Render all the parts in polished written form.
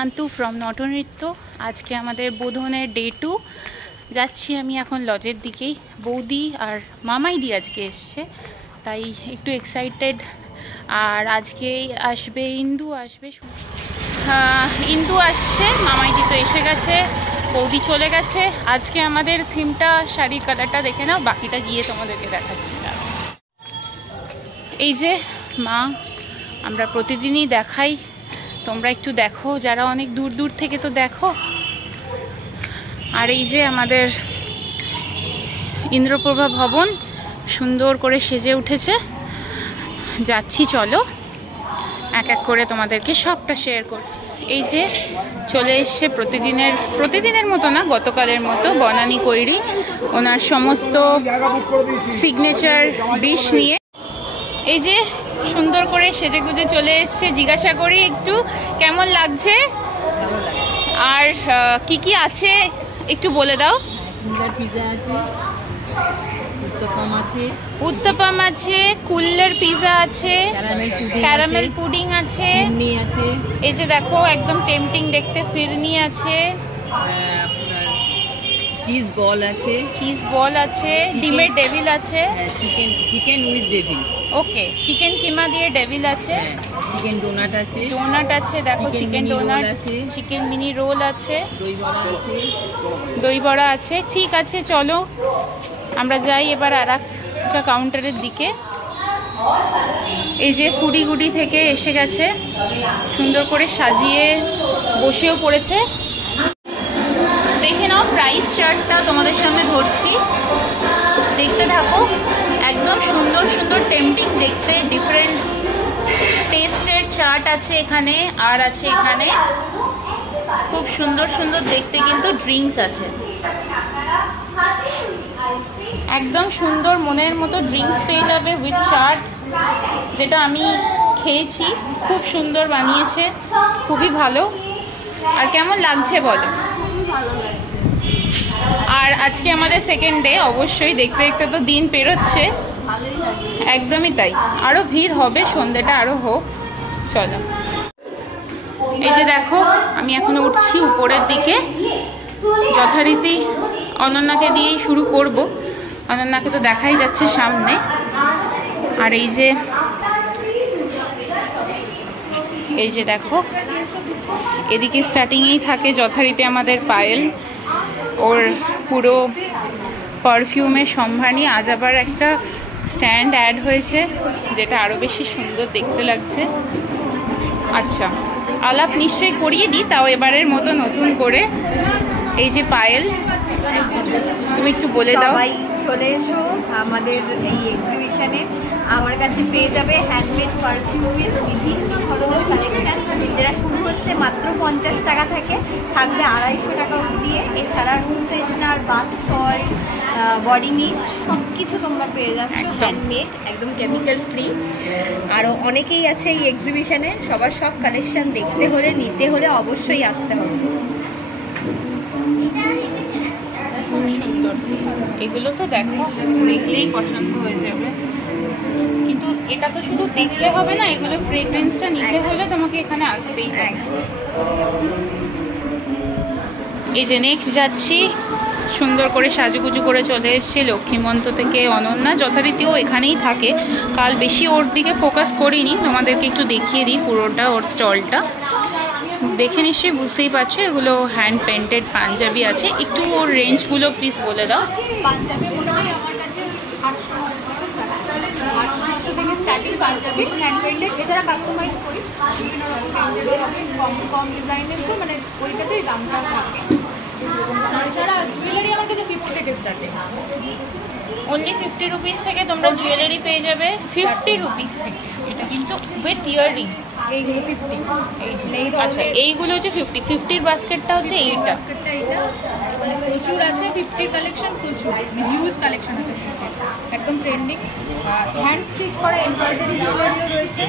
মান্তু from নটনৃত্য। আজকে আমাদের বোধনের day 2। যাচ্ছি আমি এখন লজের দিকেই। বৌদি আর মামাইদি আজকে এসছে, তাই একটু এক্সাইটেড। আর আজকে আসবে ইন্দু, আসবে ইন্দু আসছে, মামাইদি তো এসে গেছে, বৌদি চলে গেছে। আজকে আমাদের থিমটা শাড়ির কালারটা দেখে নাও, বাকিটা গিয়ে তোমাদেরকে দেখাচ্ছি। এই যে মা, আমরা প্রতিদিনই দেখাই, তোমরা একটু দেখো যারা অনেক দূর দূর থেকে তো দেখো। আর এই যে আমাদের ইন্দ্রপ্রভা ভবন সুন্দর করে সেজে উঠেছে। যাচ্ছি, চলো এক এক করে তোমাদেরকে সবটা শেয়ার করছি। এই যে চলে এসছে প্রতিদিনের মতো না, গতকালের মতো বনানী কৈরি ওনার সমস্ত সিগনেচার ডিশ নিয়ে। এই যে সুন্দর করে সেজে গুজে চলে এসছে। জিজ্ঞাসা করি একটু কেমন লাগছে আর কি কি আছে একটু বলে দাও। উত্তপম আছে, কুল্লার পিজা আছে, ক্যারামেল পুডিং আছে, এই যে দেখো একদম টেম্পটিং দেখতে ফিরনি আছে, চিজ বল আছে, ডিমের ডেভিল আছে, chicken with devil, okay chicken keema দিয়ে ডেভিল আছে, চিকেন ডোনাট আছে, দেখো চিকেন ডোনাট আছে, চিকেন মিনি রোল আছে, দই বড়া আছে। ঠিক আছে, চলো আমরা যাই এবার আর একটা কাউন্টারের দিকে। এই যে ফুডি গুডি থেকে এসে গেছে, সুন্দর করে সাজিয়ে বসেও পড়েছে। দেখে নাও প্রাইস চার্টটা তোমাদের সামনে ধরছি, দেখতে থাকো। একদম সুন্দর সুন্দর টেম্পটিং দেখতে ডিফারেন্ট টেস্টের চার্ট আছে এখানে। আর আছে এখানে খুব সুন্দর সুন্দর দেখতে কিন্তু ড্রিঙ্কস আছে, একদম সুন্দর মনের মতো ড্রিঙ্কস পেয়ে যাবে উইথ চার্ট, যেটা আমি খেয়েছি। খুব সুন্দর বানিয়েছে, খুবই ভালো। আর কেমন লাগছে বলো? আর আজকে আমাদের সেকেন্ড ডে, অবশ্যই দেখতে দেখতে তো দিন পেরোচ্ছে। একদমই তাই, আরো ভিড় হবে, সন্ধ্যেটা আরো হোক। চলো, এই যে দেখো আমি এখন উঠছি উপরের দিকে। যথারীতি অনন্যাকে দিয়েই শুরু করব, অনন্যাকে তো দেখাই যাচ্ছে সামনে। আর এই যে দেখো এদিকে স্টার্টিংয়েই থাকে যথারীতি আমাদের পায়েল, ওর পুরো পারফিউমের সম্ভার নিয়ে। আজ আবার একটা স্ট্যান্ড অ্যাড হয়েছে, যেটা আরো বেশি সুন্দর দেখতে লাগছে। আচ্ছা, আলাপ নিশ্চয়ই করিয়ে দিই, তাও এবারের মতো নতুন করে। এই যে পায়েল, তুমি একটু বলে দাও। চলে এসো আমাদের এই এক্সিবিশনে। আমার কাছে পেয়ে যাবে হ্যান্ডমেড পারফিউমের বিভিন্ন ধরনের কালেকশন, যেটা শুরু হচ্ছে মাত্র 50 টাকা থেকে, থাকবে 250 টাকা দিয়ে। এছাড়া room freshener, bath salt, body mist সব কিছু তোমরা পেয়ে যাচ্ছ হ্যান্ডমেড, একদম কেমিক্যাল ফ্রি। আরও অনেকেই আছে এই এক্সিবিশনে। সবার সব কালেকশন দেখতে হলে, নিতে হলে অবশ্যই আসতে হবে। খুব সুন্দর, এগুলো তো দেখো দেখলেই পছন্দ হয়ে যাবে। কিন্তু এটা তো শুধু দেখলে হবে না, এগুলো ফ্রেগ্রেন্সটা নিতে হলে তোমাকে এখানে আসতেই হবে। এই যে নেক্সট যাচ্ছি, সুন্দর করে সাজুগুজু করে চলে এসছে লক্ষ্মীমন্ত থেকে অনন্যা। যথারীতি ও এখানেই থাকে, কাল বেশি ওর দিকে ফোকাস করিনি, তোমাদেরকে একটু দেখিয়ে দিই পুরোটা ওর স্টলটা। দেখে নিশ্চয়ই বুঝতেই পারছো, এগুলো হ্যান্ড পেন্টেড পাঞ্জাবি আছে। একটু ওর রেঞ্জগুলো প্লিজ বলে দাও। পাঞ্জাবি মোটামুটি আমার কাছে 800-900 থেকে স্টার্টিং পাঞ্জাবি হ্যান্ড পেন্টেড। এছাড়া কাস্টমাইজ করি বিভিন্ন রকম পেন্টেড হবে, কম ডিজাইনের, তো মানে ওইটাতেই দামটা থাকে। এছাড়া জুয়েলারি আমার কাছে 50 থেকে স্টার্টিং। অনলি 50 রুপিস থেকে তোমরা জুয়েলারি পেয়ে যাবে, 50 রুপিস থেকে। এটা কিন্তু উইথ ইয়াররিং। এইগুলো 50। আচ্ছা, এইগুলো হচ্ছে 50-50 বাস্কেটটা হচ্ছে এইটা। মানে প্রচুর আছে 50 কালেকশন, প্রচুর হিউজ কালেকশন আছে, একদম ট্রেন্ডিং। হ্যান্ড স্টিচ করা এমব্রয়ডারি জুয়েলারিও রয়েছে।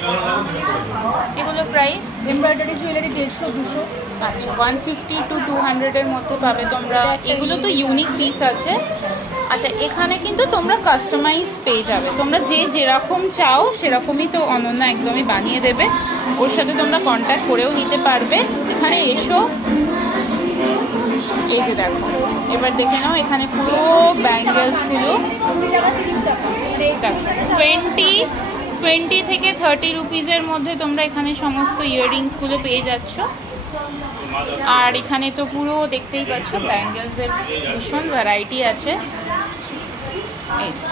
এগুলো প্রাইস এমব্রয়ডারি জুয়েলারি 150-200। আচ্ছা, 150 to 200 এর মধ্যে পাবে তোমরা। এগুলো তো ইউনিক পিস আছে। আচ্ছা, এখানে কিন্তু তোমরা কাস্টমাইজ পেয়ে যাবে, তোমরা যে যেরকম চাও সেরকমই তো অনন্যা একদমই বানিয়ে দেবে। ওর সাথে তোমরা কন্ট্যাক্ট করেও নিতে পারবে। এখানে এসো, এই যে দেখো, এবার দেখে নাও এখানে পুরো ব্যাঙ্গেলসগুলো 20 থেকে 30 রুপিজের মধ্যে তোমরা এখানে সমস্ত ইয়াররিংসগুলো পেয়ে যাচ্ছ। আর এখানে তো পুরো দেখতেই পাচ্ছ ব্যাঙ্গেলসের ভীষণ ভ্যারাইটি আছে। এই যে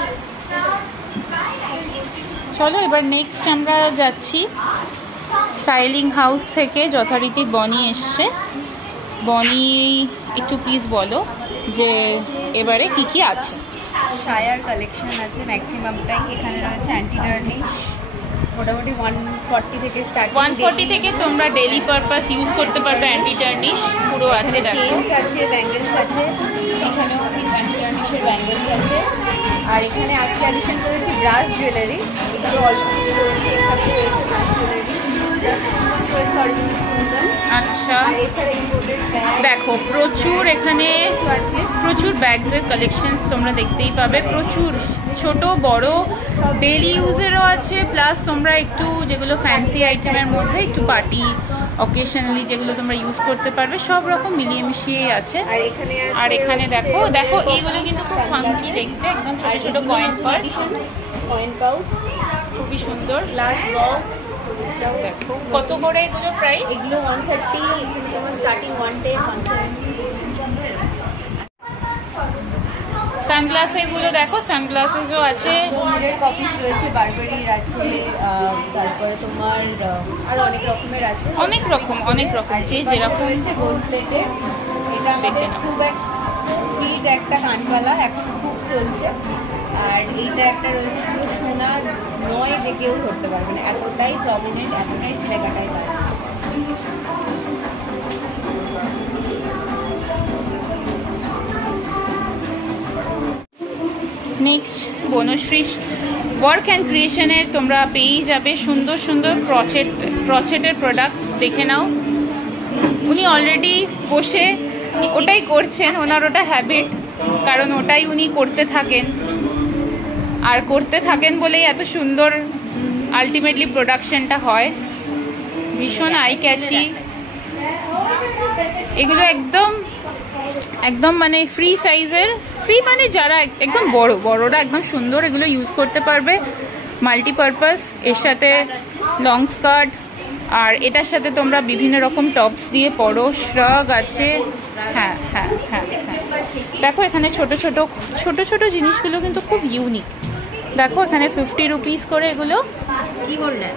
চলো এবার নেক্সট আমরা যাচ্ছি স্টাইলিং হাউস থেকে। যথারীতি বনি এসছে। বনি একটু প্লিজ বলো যে এবারে কি কি আছে। শায়ার কালেকশন আছে ম্যাক্সিমামটাই। এখানে রয়েছে অ্যান্টি টার্নিশ, মোটামুটি 140 থেকে স্টার্ট। 140 থেকে তোমরা ডেইলি পারপাস ইউজ করতে পারবে। অ্যান্টি টার্নিশ পুরো আছে, চেইনস আছে, ব্যাঙ্গেলস আছে। এখানেও অ্যান্টি টার্নিশের ব্যাঙ্গেলস আছে। আর এখানে আজকে অ্যাডিশন করেছি ব্রাশ জুয়েলারি। এগুলো অল্প কিছু করেছি। এখানে রয়েছে ব্রাশ জুয়েলারি, রয়েছে অরিজিনাল কুন্দন। আচ্ছা, এছাড়া ইম্পোর্টেড ব্যাগ দেখো প্রচুর এখানে আছে। প্রচুর ব্যাগসের কালেকশনস তোমরা দেখতেই পাবে। প্রচুর ছোট বড় ডেইলি ইউজেরও আছে, প্লাস তোমরা একটু যেগুলো ফ্যান্সি আইটেমের মধ্যে একটু পার্টি অকেশনালি যেগুলো তোমরা ইউজ করতে পারবে, সব রকম মিলিয়ে মিশিয়েই আছে। আর এখানে দেখো দেখো এইগুলো কিন্তু খুব ফাঙ্কি দেখতে, একদম ছোট ছোট কয়েন পাউচ, খুবই সুন্দর। Glass box. দেখো কত করে এগুলো প্রাইস। এগুলো 130, তোমার স্টার্টিং 110, 170। সানগ্লাসের গুলো দেখো, সানগ্লাসেসও আছে। মিরর কপিস রয়েছে, বারবারির আছে, তারপরে তোমার আরো অনেক রকমের আছে। অনেক রকম যে যেরকম রয়েছে গোল্ড প্লেটে। এটা আমাদের খুব হিট একটা কানবালা, এখন খুব চলছে। আর এইটা একটা রয়েছে পুরো সোনা, নয় যে কেউ ধরতে পারবে না, এতটাই প্রমিনেন্ট, এতটাই ছিলেকাটাই কাজ। নেক্সট বনশ্রী ওয়ার্ক অ্যান্ড ক্রিয়েশনের তোমরা পেয়েই যাবে সুন্দর সুন্দর ক্রচেটের প্রোডাক্টস। দেখে নাও, উনি অলরেডি বসে ওটাই করছেন, ওনার ওটা হ্যাবিট, কারণ ওটাই উনি করতে থাকেন। আর করতে থাকেন বলেই এত সুন্দর আলটিমেটলি প্রোডাকশনটা হয়, ভীষণ আই ক্যাচি। এগুলো একদম একদম মানে ফ্রি সাইজের, ফ্রি মানে যারা একদম বড়রা একদম সুন্দর এগুলো ইউজ করতে পারবে। মাল্টিপারপাস, এর সাথে লং স্কার্ট, আর এটার সাথে তোমরা বিভিন্ন রকম টপস দিয়ে পরো। শ্রাগ আছে, হ্যাঁ হ্যাঁ হ্যাঁ হ্যাঁ। দেখো এখানে ছোট ছোট জিনিসগুলো কিন্তু খুব ইউনিক। দেখো এখানে 50 রুপিস করে এগুলো কি হোল্ডার।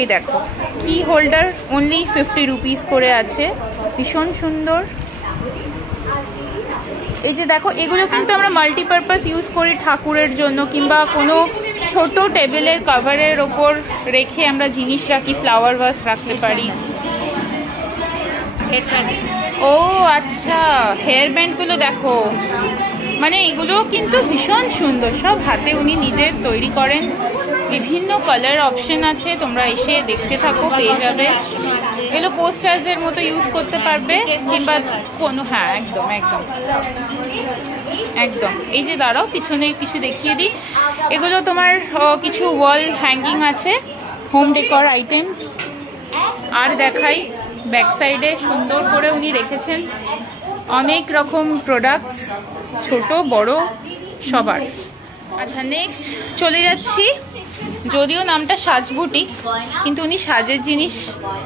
এই দেখো কি হোল্ডার অনলি 50 রুপিস করে আছে, ভীষণ সুন্দর। এই যে দেখো এগুলো কিন্তু আমরা মাল্টিপারপাস ইউজ করি ঠাকুরের জন্য, কিংবা কোনো ছোট টেবিলের কভারের ওপর রেখে আমরা জিনিস রাখি, ফ্লাওয়ার ভাস রাখতে পারি। ও আচ্ছা, হেয়ার ব্যান্ডগুলো দেখো, মানে এগুলো কিন্তু ভীষণ সুন্দর, সব হাতে উনি নিজের তৈরি করেন। বিভিন্ন কালার অপশন আছে, তোমরা এসে দেখতে থাকো, পেয়ে যাবে। এগুলো কোস্টার্সের মতো ইউজ করতে পারবে, কিংবা কোনো, হ্যাঁ একদম একদম একদম। এই যে দাঁড়াও, পিছনে কিছু দেখিয়ে দিই। এগুলো তোমার কিছু ওয়াল হ্যাঙ্গিং আছে, হোম ডেকর আইটেমস। আর দেখাই, ব্যাক সাইডে সুন্দর করে উনি রেখেছেন অনেক রকম প্রোডাক্টস, ছোট বড় সবার। আচ্ছা নেক্সট চলে যাচ্ছি, যদিও নামটা সাজ বুটিক, কিন্তু উনি সাজের জিনিস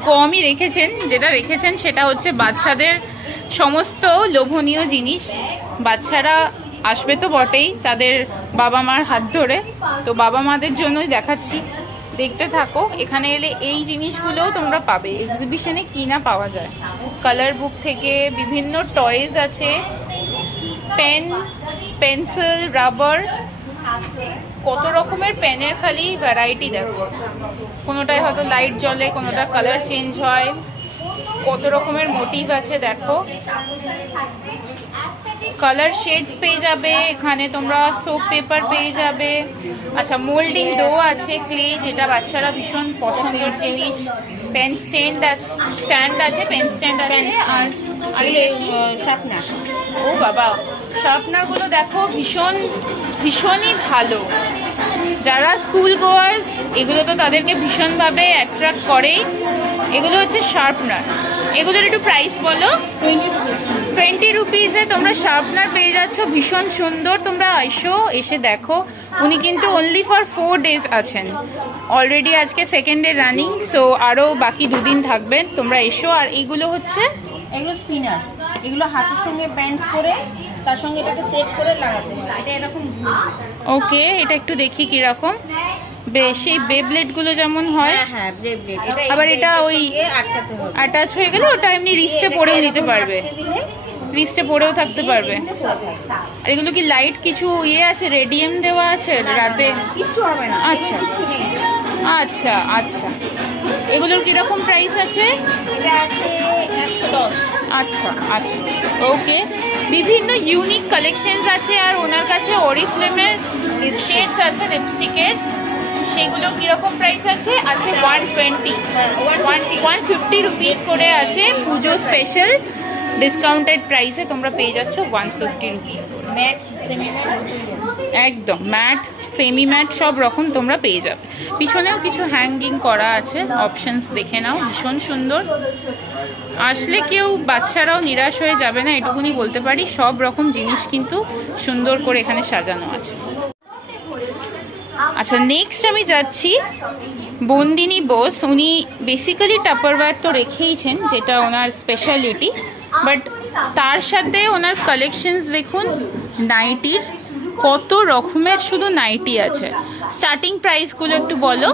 কমই রেখেছেন। যেটা রেখেছেন সেটা হচ্ছে বাচ্চাদের সমস্ত লোভনীয় জিনিস। বাচ্চারা আসবে তো বটেই তাদের বাবা মার হাত ধরে, তো বাবা মাদের জন্যই দেখাচ্ছি, দেখতে থাকো। এখানে এলে এই জিনিসগুলোও তোমরা পাবে। এক্সিবিশনে কি না পাওয়া যায়, কালার বুক থেকে বিভিন্ন টয়েজ আছে, পেন, পেন্সিল, রাবার, কত রকমের পেনের খালি ভ্যারাইটি দেখো। কোনোটায় হয়তো লাইট জ্বলে, কোনোটা কালার চেঞ্জ হয়, কত রকমের মোটিভ আছে দেখো। কালার শেডস পেয়ে যাবে এখানে, তোমরা সোপ পেপার পেয়ে যাবে। আচ্ছা মোল্ডিং ডো আছে, ক্লে, যেটা বাচ্চারা ভীষণ পছন্দের জিনিস। পেন স্ট্যান্ড আছে, পেন স্ট্যান্ড আছে, আর শার্পনার, ও বাবা, শার্পনার গুলো দেখো ভীষণই ভালো। যারা স্কুল গোয়ার্স এগুলো তো তাদেরকে ভীষণভাবে অ্যাট্রাক্ট করেই। এগুলো হচ্ছে শার্পনার। এগুলোর একটু প্রাইস বলো। 20 রুপিজে তোমরা শার্পনার পেয়ে যাচ্ছ, ভীষণ সুন্দর। তোমরা এসে দেখো। উনি কিন্তু অনলি ফর 4 days আছেন, অলরেডি আজকে 2nd ডে রানিং, সো আরও বাকি 2 দিন থাকবেন। তোমরা এসো। আর এইগুলো হচ্ছে এগুলো স্পিনার, এগুলো হাতের সঙ্গে ব্যান্ড করে তার সঙ্গে এটাকে সেট করে লাগাতে হয়। এটা এরকম ওকে, এটা একটু দেখি কিরকম। সেই বেবলেট গুলো যেমন হয়, হ্যাঁ বেবলেট। আবার এটা ওই আটকাতে হবে, অ্যাটাচ হয়ে গেলে ওটা এমনি রিস্টে পরেও নিতে পারবে, রিস্টে পরেও থাকতে পারবে। আর এগুলো কি লাইট কিছু আছে, রেডিয়াম দেওয়া আছে রাতে? কিচ্ছু হবে না। আচ্ছা আচ্ছা আচ্ছা। এগুলোর কিরকম প্রাইস আছে? এটা আছে 110। আচ্ছা আচ্ছা, ওকে। বিভিন্ন ইউনিক কালেকশনস আছে। আর ওনার কাছে অরিফ্লেমের শেডস আছে লিপস্টিকের, সেগুলো কিরকম প্রাইস আছে? আছে 150 রুপিস করে আছে। পুজো স্পেশাল ডিসকাউন্টেড প্রাইসে তোমরা পেয়ে যাচ্ছ 150 রুপিস করে। ম্যাট, সেমি ম্যাট, একদম ম্যাট, সেমি ম্যাট সব রকম তোমরা পেয়ে যাবে। পিছনেও কিছু হ্যাঙ্গিং করা আছে, অপশনস দেখে নাও, ভীষণ সুন্দর। আসলে কেউ বাচ্চারাও নিরাশ হয়ে যাবে না, এটুকুনি বলতে পারি। সব রকম জিনিস কিন্তু সুন্দর করে এখানে সাজানো আছে। আচ্ছা, নেক্সট আমি যাচ্ছি বন্দিনী বোস। উনি বেসিক্যালি টাপারওয়্যার তো রেখেইছেন, যেটা ওনার স্পেশালিটি, বাট তার সাথে ওনার কালেকশনস দেখুন। নাইটির কত রকমের শুধু নাইটি আছে। স্টার্টিং প্রাইসগুলো একটু বলো।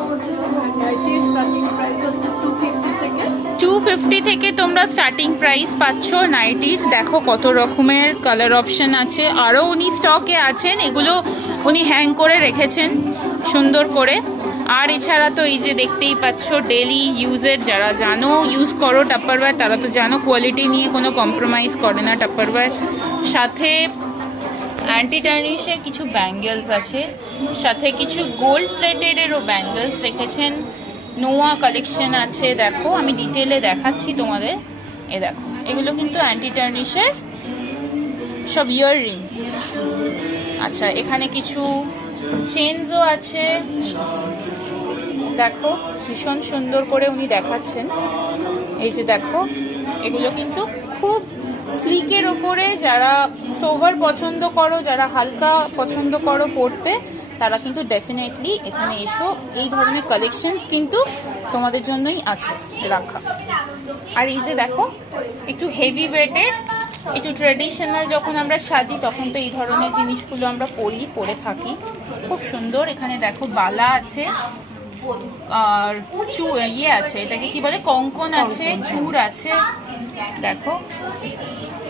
250 থেকে তোমরা স্টার্টিং প্রাইস পাচ্ছ নাইটির। দেখো কত রকমের কালার অপশন আছে। আরও উনি স্টকে আছেন, এগুলো উনি হ্যাং করে রেখেছেন সুন্দর করে। আর এছাড়া তো এই যে দেখতেই পাচ্ছ ডেলি ইউজের, যারা জানো ইউজ করো টাপারওয়্যার, তারা তো জানো কোয়ালিটি নিয়ে কোনো কম্প্রোমাইজ করে না টাপারওয়্যার। সাথে অ্যান্টি টার্নিশের কিছু ব্যাঙ্গেলস আছে, সাথে কিছু গোল্ড প্লেটেডেরও ব্যাঙ্গেলস রেখেছেন। নোয়া কালেকশন আছে, দেখো আমি ডিটেলে দেখাচ্ছি তোমাদের। এ দেখো, এগুলো কিন্তু অ্যান্টি টার্নিশের সব ইয়াররিং। আচ্ছা, এখানে কিছু চেনসও আছে, দেখো ভীষণ সুন্দর করে উনি দেখাচ্ছেন। এই যে দেখো, এগুলো কিন্তু খুব স্লিকের ওপরে। যারা সোভার পছন্দ করো, যারা হালকা পছন্দ করো পরতে, তারা কিন্তু ডেফিনেটলি এখানে এসো। এই ধরনের কালেকশনস কিন্তু তোমাদের জন্যই আছে রাখা। আর এই যে দেখো, একটু হেভি ওয়েটের, একটু ট্রেডিশনাল যখন আমরা সাজি তখন তো এই ধরনের জিনিসগুলো আমরা পরে থাকি। খুব সুন্দর। এখানে দেখো বালা আছে, আর আছে, এটাকে কি বলে, কঙ্কন আছে, চূড় আছে। দেখো,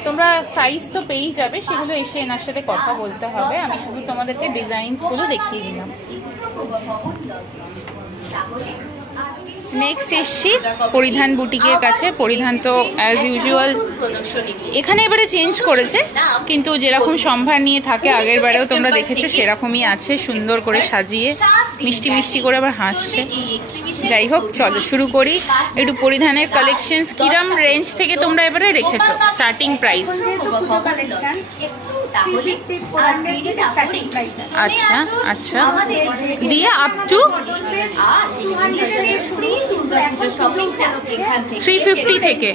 তোমরা সাইজ তো পেয়েই যাবে, সেগুলো এসে এনার সাথে কথা বলতে হবে। আমি শুধু তোমাদেরকে ডিজাইনসগুলো দেখিয়ে দিলাম। নেক্সট এসছি পরিধান বুটিকের কাছে। পরিধান তো অ্যাজ ইউজুয়াল এখানে এবারে চেঞ্জ করেছে, কিন্তু যেরকম সম্ভার নিয়ে থাকে আগের বারেও তোমরা দেখেছো সেরকমই আছে, সুন্দর করে সাজিয়ে মিষ্টি মিষ্টি করে আবার হাসছে। যাই হোক, চলো শুরু করি। একটু পরিধানের কালেকশনস কিরম রেঞ্জ থেকে তোমরা এবারে রেখেছো স্টার্টিং প্রাইস? আচ্ছা আচ্ছা, দিয়ে আপ টু 350 থেকে।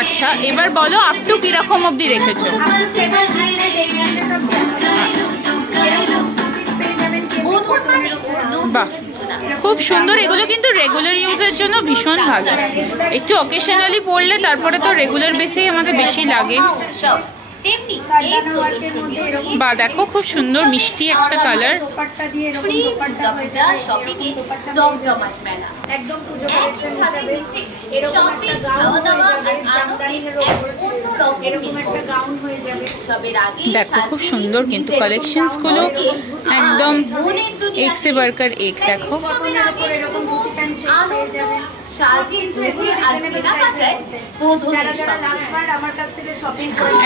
আচ্ছা, এবার বলো আপ টু কিরকম অবধি রেখেছো? বাহ, খুব সুন্দর। এগুলো কিন্তু রেগুলার ইউজের জন্য ভীষণ ভালো। একটু অকেশনালি পরলে তারপরে তো রেগুলার বেসেই আমাদের বেশি লাগে। বা দেখো, খুব সুন্দর মিষ্টি একটা কালার। দেখো খুব সুন্দর কিন্তু কালেকশনস গুলো, একদম এক সে বাড়কর এক। দেখো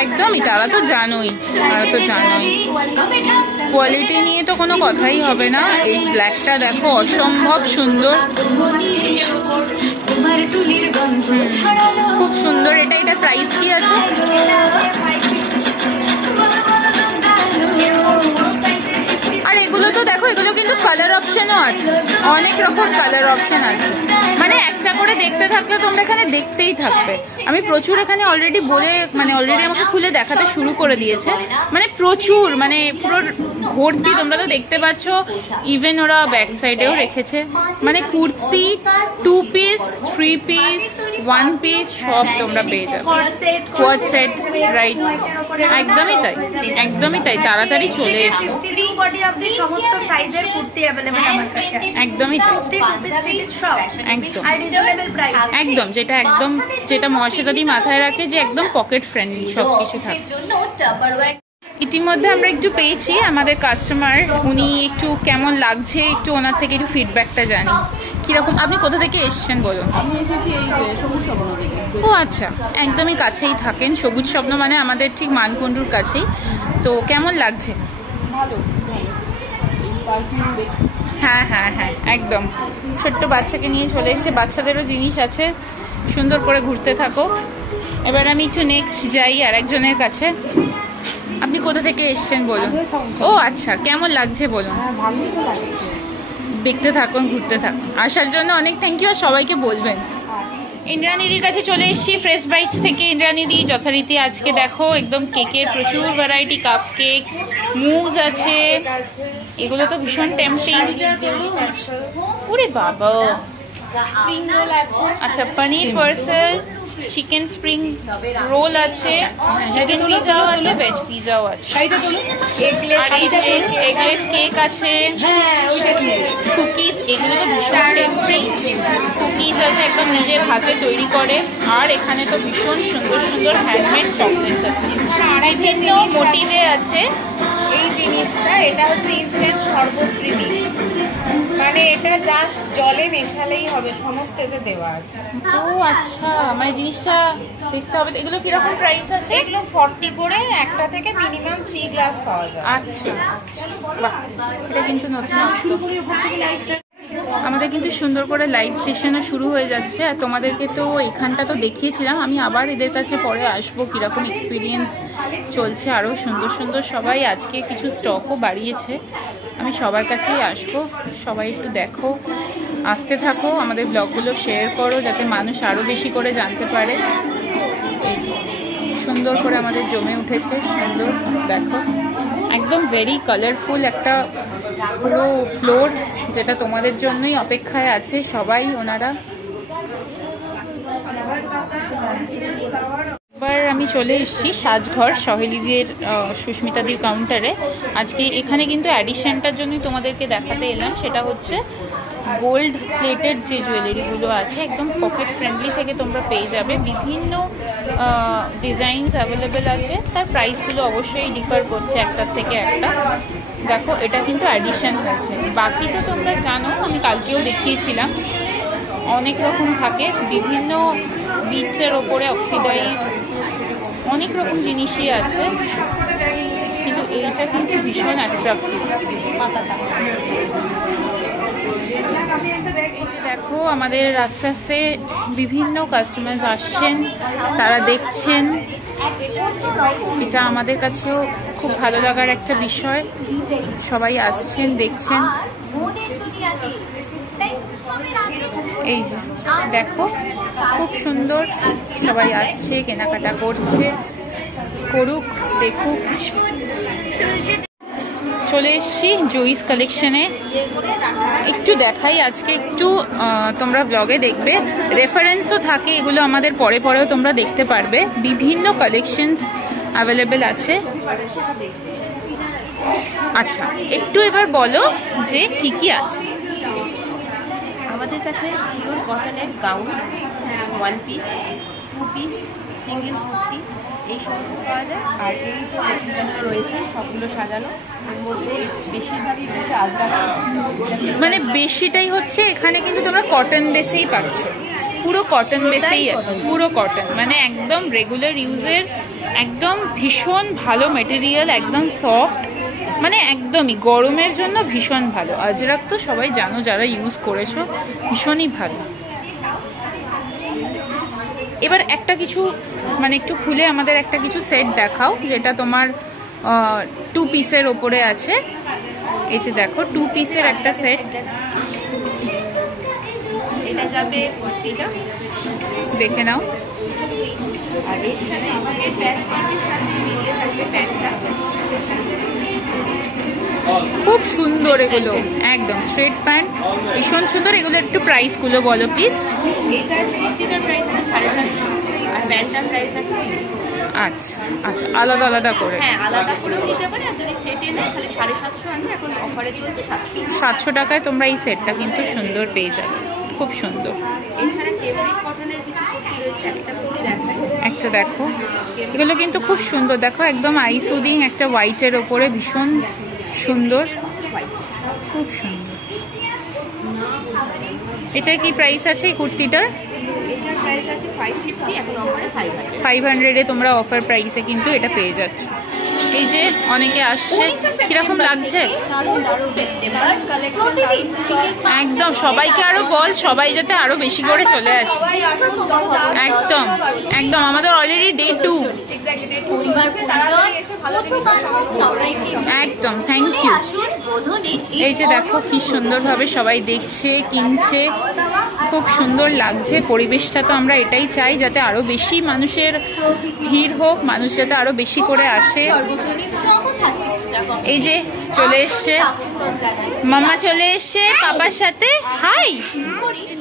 একদমই, তারা তো জানোই, কোয়ালিটি নিয়ে তো কোনো কথাই হবে না। এই ব্ল্যাকটা দেখো অসম্ভব সুন্দর। খুব সুন্দর। এটার প্রাইস কি আছে? আর এগুলো তো দেখো, এগুলো কিন্তু কালার অপশনও আছে, অনেক রকম কালার অপশন আছে। মানে একটা করে দেখতে থাকলে তোমরা এখানে দেখতেই থাকবে। আমি প্রচুর এখানে অলরেডি অলরেডি আমাকে খুলে দেখাতে শুরু করে দিয়েছে। মানে প্রচুর, মানে পুরো ভর্তি। তোমরা তো দেখতে পাচ্ছ, ইভেন ওরা ব্যাক সাইডেও রেখেছে। মানে কুর্তি 2 পিস, 3 পিস, 1 পিস সব তোমরা পেয়ে যাবে। কোয়াড সেট, রাইট, একদমই তাই, একদমই তাই। তাড়াতাড়ি চলে এসো। সমস্ত সাইজের কুর্তি अवेलेबल আমার কাছে আছে। একদমই একদম যেটা মহাশ্বেতাদি মাথায় রাখে, যে একদম পকেট ফ্রেন্ডলি সবকিছু থাকে। ইতিমধ্যে আমরা একটু পেয়েছি আমাদের কাস্টমার, উনি একটু কেমন লাগছে একটু ওনার থেকে একটু ফিডব্যাকটা জানি। কিরকম, আপনি কোথা থেকে এসছেন বলুন? আমি এসেছি এই সবুজ স্বপ্ন থেকে। ও আচ্ছা, একদমই কাছেই থাকেন। সবুজ স্বপ্ন মানে আমাদের ঠিক মানকুণ্ডুর কাছেই। তো কেমন লাগছে? ভালো। হ্যাঁ হ্যাঁ হ্যাঁ, একদম। ছোট্ট বাচ্চাকে নিয়ে চলে এসছে, বাচ্চাদেরও জিনিস আছে। সুন্দর করে ঘুরতে থাকো। এবার আমি একটু নেক্সট যাই আর একজনের কাছে। আপনি কোথা থেকে এসছেন বলুন? ও আচ্ছা, কেমন লাগছে বলুন? দেখতে থাকুন, ঘুরতে থাকুন। আসার জন্য অনেক থ্যাংক ইউ। আর সবাইকে বলবেন। ইন্দ্রানিদির কাছে চলে এসেছি ফ্রেশ বাইটস থেকে। ইন্দ্রানিদি যথারীতি আজকে দেখো একদম কেকের প্রচুর ভ্যারাইটি, কাপ কেকস, মুজ আছে। এগুলো তো ভীষণ টেম্পটিং। ওরে বাবা, স্প্রিং রোল আছে। আচ্ছা, পনির পার্সেল, চিকেন স্প্রিং রোল আছে, চিকেন পিজাও আছে, ভেজ পিজাও আছে, এগলেস কেক আছে, কুকিজ। এগুলো তো ভীষণ টেস্টি। কুকিজ আছে একদম নিজের হাতে তৈরি করে। আর এখানে তো ভীষণ সুন্দর সুন্দর হ্যান্ডমেড চকলেটস আছে, বিভিন্ন মোটিভে আছে। এই জিনিসটা, এটা হচ্ছে ইনস্ট্যান্ট শরবত মিক্স। মানে এটা জাস্ট জলে মেশালেই হবে, সমস্ত এতে দেওয়া আছে। ও আচ্ছা, মানে জিনিসটা দেখতে হবে। এগুলো কিরকম প্রাইস আছে? এগুলো 40 করে, একটা থেকে মিনিমাম 3 গ্লাস পাওয়া যায়। আচ্ছা, বাহ, এটা কিন্তু নতুন। আমাদের কিন্তু সুন্দর করে লাইভ সেশনও শুরু হয়ে যাচ্ছে। আর তোমাদেরকে তো এখানটা তো দেখিয়েছিলাম। আমি আবার এদের কাছে পরে আসবো, কিরকম এক্সপিরিয়েন্স চলছে। আরও সুন্দর সুন্দর সবাই আজকে কিছু স্টকও বাড়িয়েছে। আমি সবার কাছেই আসবো। সবাই একটু দেখো, আসতে থাকো, আমাদের ব্লগগুলো শেয়ার করো, যাতে মানুষ আরও বেশি করে জানতে পারে। এই যে সুন্দর করে আমাদের জমে উঠেছে, সুন্দর দেখো, একদম ভেরি কালারফুল একটা পুরো ফ্লোর, যেটা তোমাদের জন্যই অপেক্ষায় আছে সবাই ওনারা। এবার আমি চলে এসেছি সাজঘর সহেলিদের, সুস্মিতাদির কাউন্টারে। আজকে এখানে কিন্তু অ্যাডিশনটার জন্যই তোমাদেরকে দেখাতে এলাম। সেটা হচ্ছে গোল্ড প্লেটেড যে জুয়েলারিগুলো আছে, একদম পকেট ফ্রেন্ডলি থেকে তোমরা পেয়ে যাবে। বিভিন্ন ডিজাইনস অ্যাভেলেবেল আছে। তার প্রাইসগুলো অবশ্যই ডিফার করছে একটার থেকে একটা। দেখো, এটা কিন্তু অ্যাডিশন হয়েছে। বাকি তো তোমরা জানো, আমি কালকেও দেখিয়েছিলাম, অনেক রকম থাকে। বিভিন্ন বিটসের ওপরে অক্সিডাইজ অনেক রকম জিনিসই আছে, কিন্তু এইটা কিন্তু ভীষণ অ্যাট্রাক্টিভ। দেখো, আমাদের আস্তে আস্তে বিভিন্ন কাস্টমার আসছেন, তারা দেখছেন। এটা আমাদের কাছেও খুব ভালো লাগার একটা বিষয়। সবাই আসছেন, দেখছেন। এই যে দেখো, খুব সুন্দর, সবাই আসছে, কেনাকাটা করছে। করুক, দেখুক। চলে এসছি জুইস কালেকশনে। একটু দেখাই আজকে, একটু তোমরা ব্লগে দেখবে, রেফারেন্সও থাকে। এগুলো আমাদের পরে পরেও তোমরা দেখতে পারবে। বিভিন্ন কালেকশনস অ্যাভেলেবেল আছে। আচ্ছা, একটু এবার বলো যে কি কি আছে। আমাদের কাছে পিওর কটনের gown, 1 piece, 2 piece, single kurti, এই সমস্ত পাওয়া যায়। আর এই যে বেশিরভাগ রয়েছে সবগুলো সাজানো, এর মধ্যে বেশিরভাগই হচ্ছে আজরাক। মানে বেশিটাই হচ্ছে এখানে কিন্তু তোমরা কটন বেসেই পাচ্ছ, পুরো কটন বেসেই আছে, পুরো কটন। মানে একদম রেগুলার ইউজের, একদম ভীষণ ভালো মেটেরিয়াল, একদম সফট, মানে একদমই গরমের জন্য ভীষণ ভালো। আজরাক তো সবাই জানো, যারা ইউজ করেছো, ভীষণই ভালো। এবার একটা কিছু মানে একটু খুলে আমাদের একটা কিছু সেট দেখাও, যেটা তোমার 2 পিসের ওপরে আছে। এই যে দেখো 2 পিসের একটা সেট। এটা যাবে কুর্তিটা, দেখে নাও। আর এইখানে আমাদের প্যান্টের সাথে মিলিয়ে থাকবে প্যান্টটা। খুব সুন্দর এগুলো, একদম স্ট্রেট প্যান্ট, ভীষণ সুন্দর। এগুলো একটু প্রাইসগুলো বলো প্লিজ। এটার কুর্তিটার প্রাইস আছে 450, আর প্যান্টটার প্রাইস আছে 300। আচ্ছা আচ্ছা, আলাদা আলাদা করে। হ্যাঁ, আলাদা করেও নিতে পারে, আর যদি সেটে নেয় তাহলে 750 আছে, এখন অফারে চলছে 700। 700 টাকায় তোমরা এই সেটটা কিন্তু সুন্দর পেয়ে যাবে, খুব সুন্দর। এছাড়া কেমব্রিক কটনের কিছু কুর্তি রয়েছে, একটা কুর্তি দেখাই। একটা দেখো, এগুলো কিন্তু খুব সুন্দর। দেখো একদম আই সুদিং, একটা হোয়াইটের ওপরে, ভীষণ সুন্দর, খুব সুন্দর। এটার কি প্রাইস আছে এই কুর্তিটার? এটার প্রাইস আছে 550, এখন অফারে 500। 500-এ তোমরা অফার প্রাইসে কিন্তু এটা পেয়ে যাচ্ছ। এই যে অনেকে আসছে, কিরকম লাগছে? একদম সবাইকে আরো বল, সবাই যাতে আরো বেশি করে চলে আসে। একদম একদম, আমাদের অলরেডি ডে 2। একদম, থ্যাংক ইউ। এই যে দেখো কি সুন্দরভাবে সবাই দেখছে, কিনছে, খুব সুন্দর লাগছে। পরিবেশটা তো আমরা এটাই চাই, যাতে আরো বেশি মানুষের ভিড় হোক, মানুষ যাতে আরো বেশি করে আসে। এই যে চলে এসছে মামা, চলে এসছে পাপার সাথে। হাই।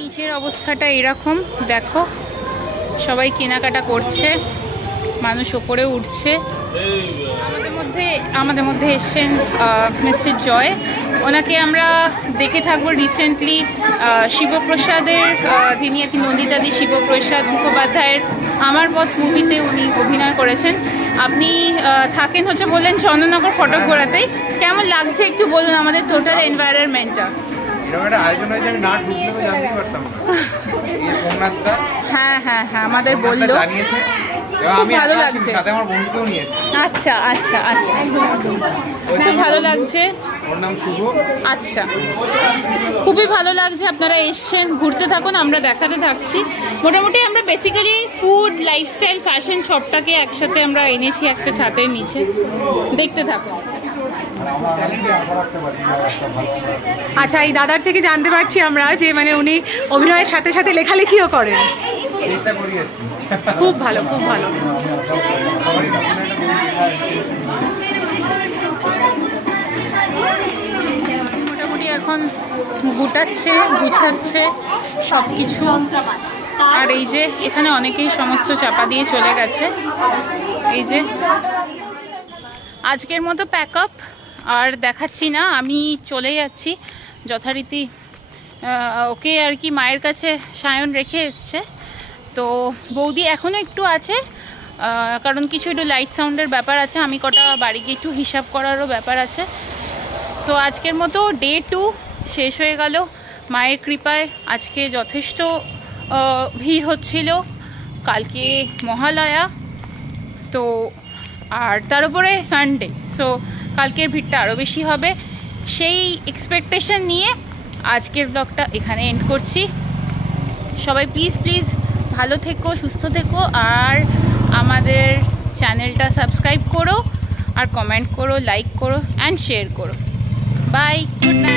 নিচের অবস্থাটা এরকম দেখো, সবাই কেনাকাটা করছে, মানুষ ওপরে উঠছে। আমাদের মধ্যে এসছেন মিস্টার জয়, ওনাকে আমরা দেখে থাকবো রিসেন্টলি শিবপ্রসাদের, যিনি আর কি নন্দিতাদি শিবপ্রসাদ মুখোপাধ্যায়ের আমার বস মুভিতে উনি অভিনয় করেছেন। আপনি থাকেন হচ্ছে বললেন চন্দননগর ফটকগোড়াতেই। কেমন লাগছে একটু বলুন আমাদের টোটাল এনভায়রনমেন্টটা? হ্যাঁ হ্যাঁ হ্যাঁ, আমাদের বললো, খুব ভালো লাগছে। আচ্ছা আচ্ছা আচ্ছা, খুব ভালো লাগছে। আচ্ছা, খুবই ভালো লাগছে। আপনারা এসছেন, ঘুরতে থাকুন, আমরা দেখাতে থাকছি। মোটামুটি আমরা বেসিক্যালি ফুড, লাইফস্টাইল, ফ্যাশন সবটাকে একসাথে আমরা এনেছি একটা ছাদের নিচে। দেখতে থাকুন। আচ্ছা, এই দাদার থেকে জানতে পারছি আমরা যে মানে উনি অভিনয়ের সাথে সাথে লেখালেখিও করেন। খুব ভালো, খুব ভালো। মোটামুটি এখন গুটাচ্ছে, গুছাচ্ছে সবকিছু। আর এই যে এখানে অনেকেই সমস্ত চাপা দিয়ে চলে গেছে। এই যে আজকের মতো প্যাক আপ আর দেখাচ্ছি না, আমি চলে যাচ্ছি যথারীতি। ওকে আর কি মায়ের কাছে সায়ন রেখে এসছে, তো বৌদি এখনও একটু আছে, কারণ কিছু একটু লাইট সাউন্ডের ব্যাপার আছে, আমি কটা বাড়ি গিয়ে একটু হিসাব করারও ব্যাপার আছে। সো আজকের মতো ডে 2 শেষ হয়ে গেল মায়ের কৃপায়। আজকে যথেষ্ট ভিড় হচ্ছিল, কালকে মহালয়া তো, আর তার উপরে সানডে, সো কালকের ভিড়টা আরও বেশি হবে। সেই এক্সপেকটেশন নিয়ে আজকের ব্লগটা এখানে এন্ড করছি। সবাই প্লিজ প্লিজ ভালো থেকো, সুস্থ থেকো, আর আমাদের চ্যানেলটা সাবস্ক্রাইব করো, আর কমেন্ট করো, লাইক করো অ্যান্ড শেয়ার করো। Bye, good night.